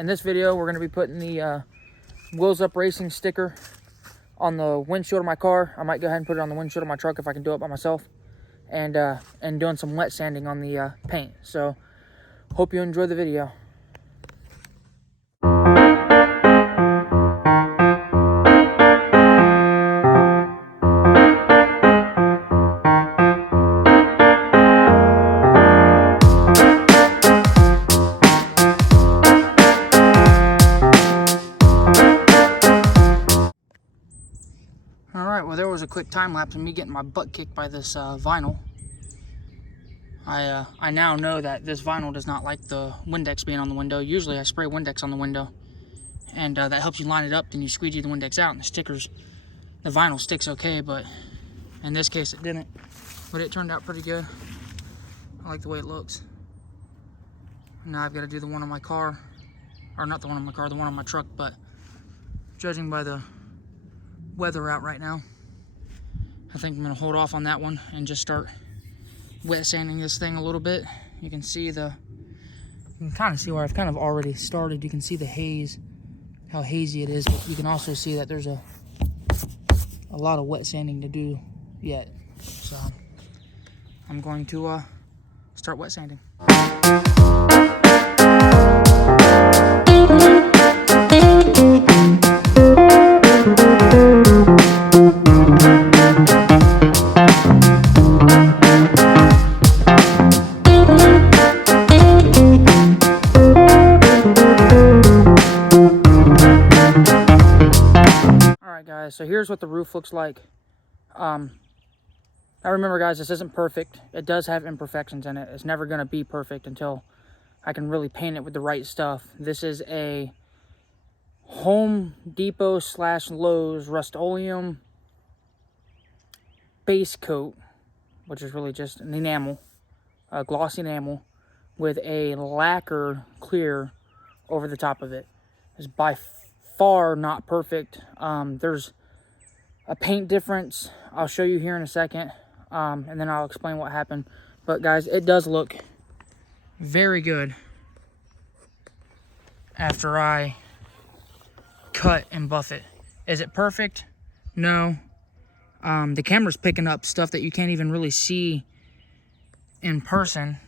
in this video, we're going to be putting the Wheels Up Racing sticker on the windshield of my car. I might go ahead and put it on the windshield of my truck if I can do it by myself. And doing some wet sanding on the paint. So, hope you enjoy the video. Alright, well there was a quick time lapse of me getting my butt kicked by this vinyl. I now know that this vinyl does not like the Windex being on the window. Usually I spray Windex on the window, and that helps you line it up, then you squeegee the Windex out and the vinyl sticks okay, but in this case it didn't. But it turned out pretty good. I like the way it looks. Now I've got to do the one on my car, or not the one on my car, the one on my truck, but judging by the weather out right now, I think I'm going to hold off on that one and just start wet sanding this thing a little bit. You can kind of see where I've kind of already started. You can see the haze, how hazy it is, but you can also see that there's a lot of wet sanding to do yet. So I'm going to start wet sanding. Guys, so here's what the roof looks like. Now remember guys, this isn't perfect. It does have imperfections in it. It's never going to be perfect until I can really paint it with the right stuff. This is a Home Depot / Lowe's Rust-Oleum base coat, which is really just an enamel, a glossy enamel with a lacquer clear over the top of it. It's by far not perfect. There's a paint difference I'll show you here in a second, and then I'll explain what happened. But guys, it does look very good after I cut and buff it. Is it perfect? No. The camera's picking up stuff that you can't even really see in person,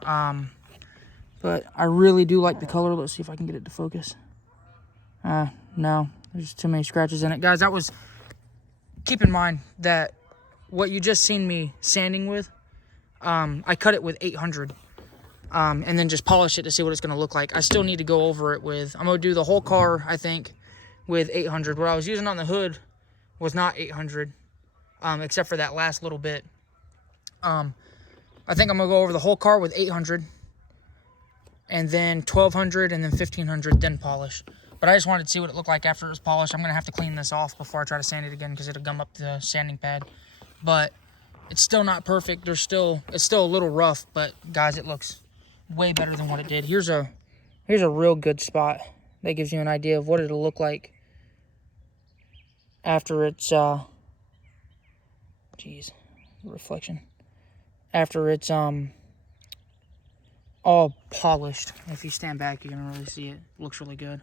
but I really do like the color. Let's see if I can get it to focus. No, there's too many scratches in it. Guys, keep in mind that what you just seen me sanding with, I cut it with 800, and then just polish it to see what it's going to look like. I still need to go over it with, I'm going to do the whole car, I think, with 800. What I was using on the hood was not 800, except for that last little bit. I think I'm going to go over the whole car with 800, and then 1200, and then 1500, then polish. But I just wanted to see what it looked like after it was polished. I'm going to have to clean this off before I try to sand it again because it'll gum up the sanding pad. But it's still not perfect. It's still a little rough, but guys, it looks way better than what it did. Here's a real good spot that gives you an idea of what it'll look like after it's reflection. After it's all polished. If you stand back, you can really see it. It looks really good.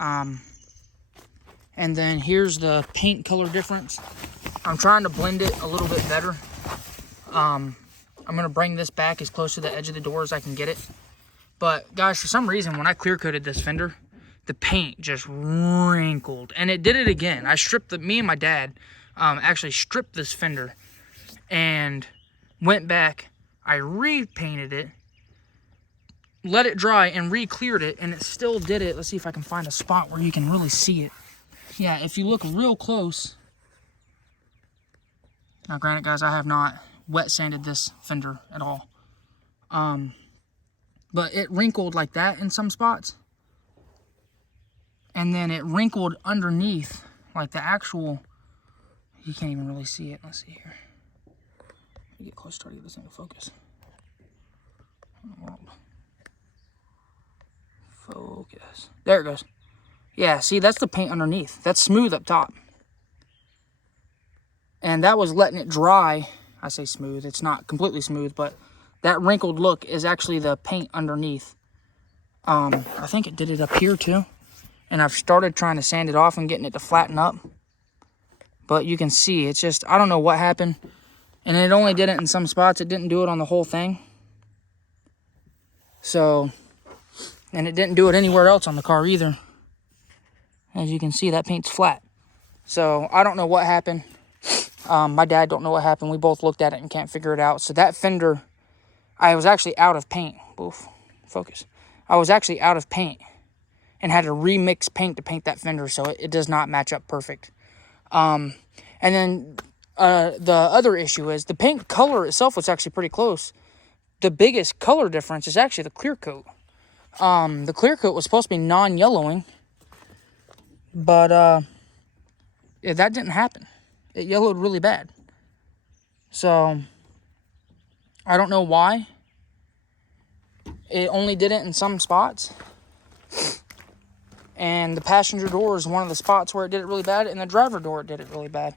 And then here's the paint color difference. I'm trying to blend it a little bit better. I'm going to bring this back as close to the edge of the door as I can get it. But guys, for some reason, when I clear coated this fender, the paint just wrinkled. And it did it again. Me and my dad actually stripped this fender and went back. I repainted it, let it dry, and re-cleared it, and it still did it. Let's see if I can find a spot where you can really see it. Yeah, if you look real close. Now, granted, guys, I have not wet sanded this fender at all. But it wrinkled like that in some spots. And then it wrinkled underneath, like the actual, you can't even really see it. Let's see here. Let me get close, try to get this thing to focus. Focus. There it goes. Yeah, see, that's the paint underneath. That's smooth up top. And that was letting it dry. I say smooth. It's not completely smooth, but that wrinkled look is actually the paint underneath. I think it did it up here too. And I've started trying to sand it off and getting it to flatten up. But you can see, it's just, I don't know what happened. And it only did it in some spots. It didn't do it on the whole thing. So, and it didn't do it anywhere else on the car either. As you can see, that paint's flat. So, I don't know what happened. My dad don't know what happened. We both looked at it and can't figure it out. So, that fender, I was actually out of paint. Oof, focus. I was actually out of paint and had to remix paint to paint that fender. So, it does not match up perfect. And then the other issue is the paint color itself was actually pretty close. The biggest color difference is actually the clear coat. The clear coat was supposed to be non-yellowing, but yeah, that didn't happen. It yellowed really bad. So I don't know why. It only did it in some spots. And the passenger door is one of the spots where it did it really bad, and the driver door did it really bad.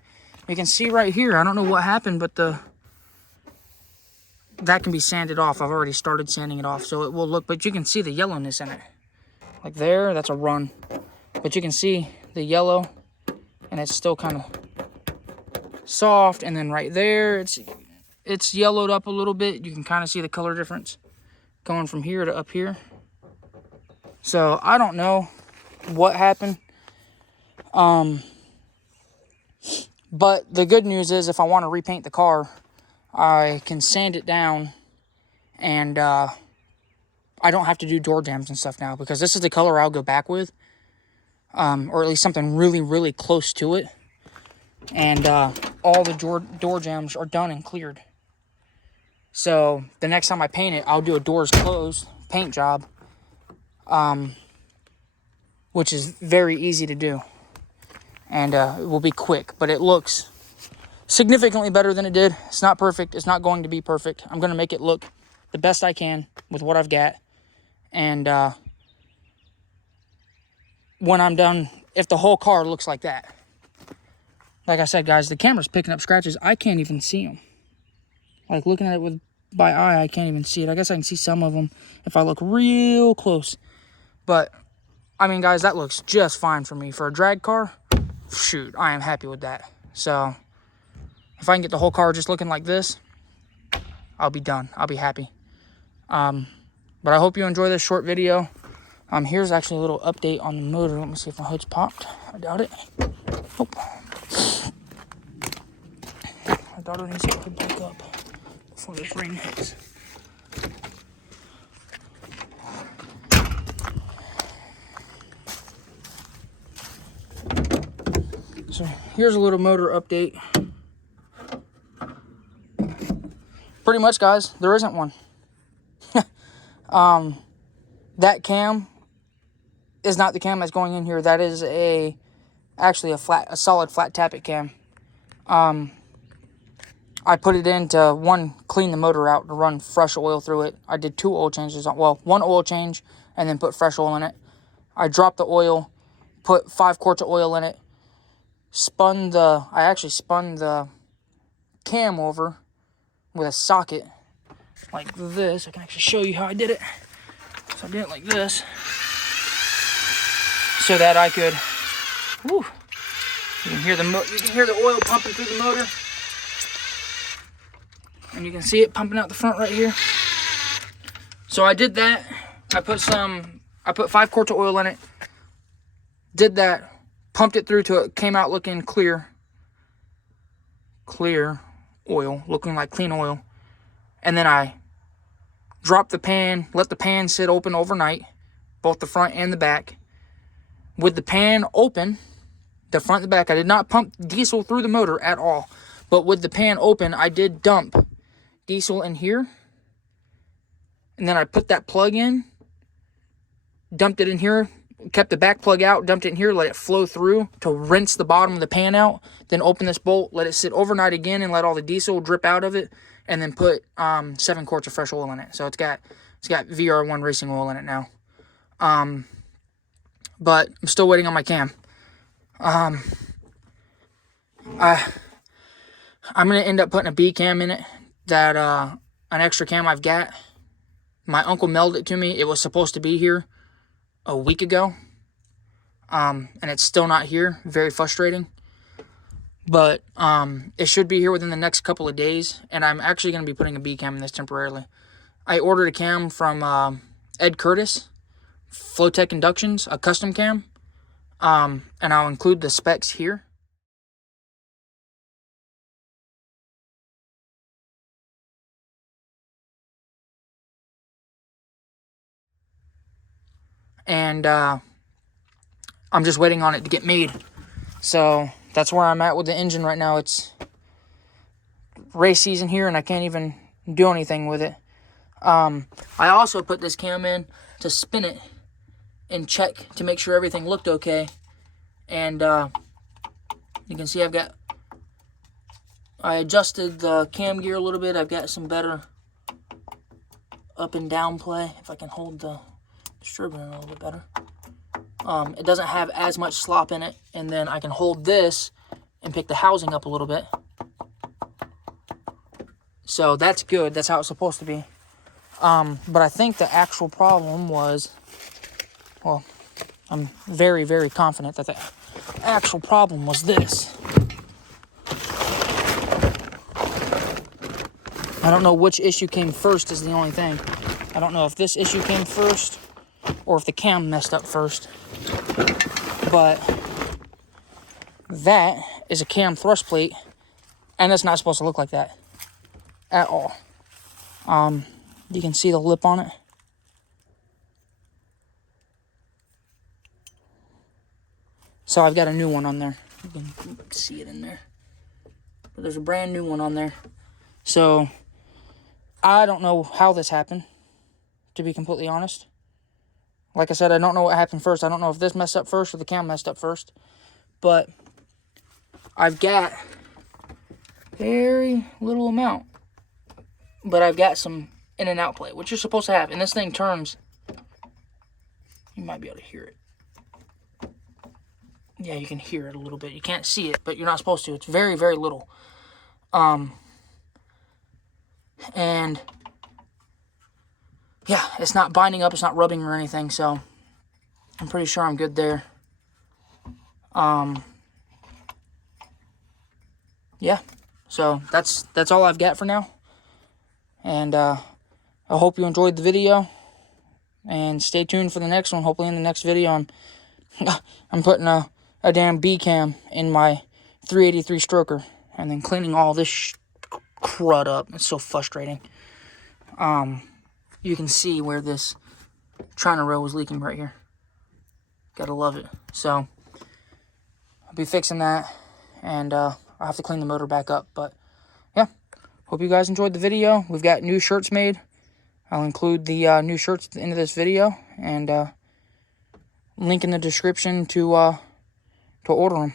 You can see right here, I don't know what happened, but that can be sanded off. I've already started sanding it off, so it will look, but you can see the yellowness in it. Like there, that's a run. But you can see the yellow, and it's still kind of soft, and then right there, it's yellowed up a little bit. You can kind of see the color difference going from here to up here. So, I don't know what happened. But the good news is if I want to repaint the car, I can sand it down and I don't have to do door jambs and stuff now because this is the color I'll go back with. Or at least something really, really close to it. And all the door jambs are done and cleared. So the next time I paint it, I'll do a doors closed paint job. Which is very easy to do. And it will be quick, but it looks significantly better than it did. It's not perfect. It's not going to be perfect. I'm going to make it look the best I can with what I've got. And when I'm done, if the whole car looks like that. Like I said, guys, the camera's picking up scratches. I can't even see them. Like looking at it by eye, I can't even see it. I guess I can see some of them if I look real close. But I mean, guys, that looks just fine for me. For a drag car, shoot, I am happy with that. So, if I can get the whole car just looking like this, I'll be done. I'll be happy. But I hope you enjoy this short video. Here's actually a little update on the motor. Let me see if my hood's popped. I doubt it. Oh. My daughter needs to break up before this rain hits. So here's a little motor update. Pretty much, guys, there isn't one. That cam is not the cam that's going in here. That is actually a solid flat tappet cam. I put it in to clean the motor out, to run fresh oil through it. I did 2 oil changes one oil change and then put fresh oil in it. I dropped the oil, put 5 quarts of oil in it. I actually spun the cam over with a socket like this. I can actually show you how I did it. So I did it like this so that I could, you can hear the oil pumping through the motor. And you can see it pumping out the front right here. So I did that. I put 5 quarts of oil in it. Did that. Pumped it through till it came out looking clear oil, looking like clean oil. And then I dropped the pan, let the pan sit open overnight, both the front and the back. With the pan open, the front and the back, I did not pump diesel through the motor at all. But with the pan open, I did dump diesel in here. And then I put that plug in, dumped it in here, kept the back plug out, dumped it in here, let it flow through to rinse the bottom of the pan out, then open this bolt, let it sit overnight again and let all the diesel drip out of it, and then put 7 quarts of fresh oil in it. So it's got VR1 racing oil in it now. But I'm still waiting on my cam. I'm going to end up putting a B cam in it, an extra cam I've got. My uncle mailed it to me. It was supposed to be here. a week ago. And it's still not here. Very frustrating. But it should be here within the next couple of days. And I'm actually going to be putting a B cam in this temporarily. I ordered a cam from Ed Curtis, Flowtech Inductions, a custom cam. And I'll include the specs here. And I'm just waiting on it to get made. So that's where I'm at with the engine right now. It's race season here, and I can't even do anything with it. I also put this cam in to spin it and check to make sure everything looked okay. And you can see I adjusted the cam gear a little bit. I've got some better up and down play. If I can hold the distributor a little bit better. It doesn't have as much slop in it. And then I can hold this and pick the housing up a little bit. So that's good. That's how it's supposed to be. But I think the actual problem was, well, I'm very, very confident that the actual problem was this. I don't know which issue came first is the only thing. I don't know if this issue came first or if the cam messed up first. But that is a cam thrust plate, and it's not supposed to look like that at all. You can see the lip on it. So I've got a new one on there. You can see it in there. But there's a brand new one on there. So I don't know how this happened, to be completely honest. Like I said, I don't know what happened first. I don't know if this messed up first or the cam messed up first. But I've got very little amount. But I've got some in and out play, which you're supposed to have. And this thing turns. You might be able to hear it. Yeah, you can hear it a little bit. You can't see it, but you're not supposed to. It's very, very little. And yeah, it's not binding up. It's not rubbing or anything. So I'm pretty sure I'm good there. Yeah. So that's all I've got for now. And I hope you enjoyed the video. And stay tuned for the next one. Hopefully in the next video I'm putting a damn B cam in my 383 stroker. And then cleaning all this crud up. It's so frustrating. You can see where this China rail was leaking right here. Gotta love it. So I'll be fixing that. And I'll have to clean the motor back up. But yeah, hope you guys enjoyed the video. We've got new shirts made. I'll include the new shirts at the end of this video. And link in the description to order them.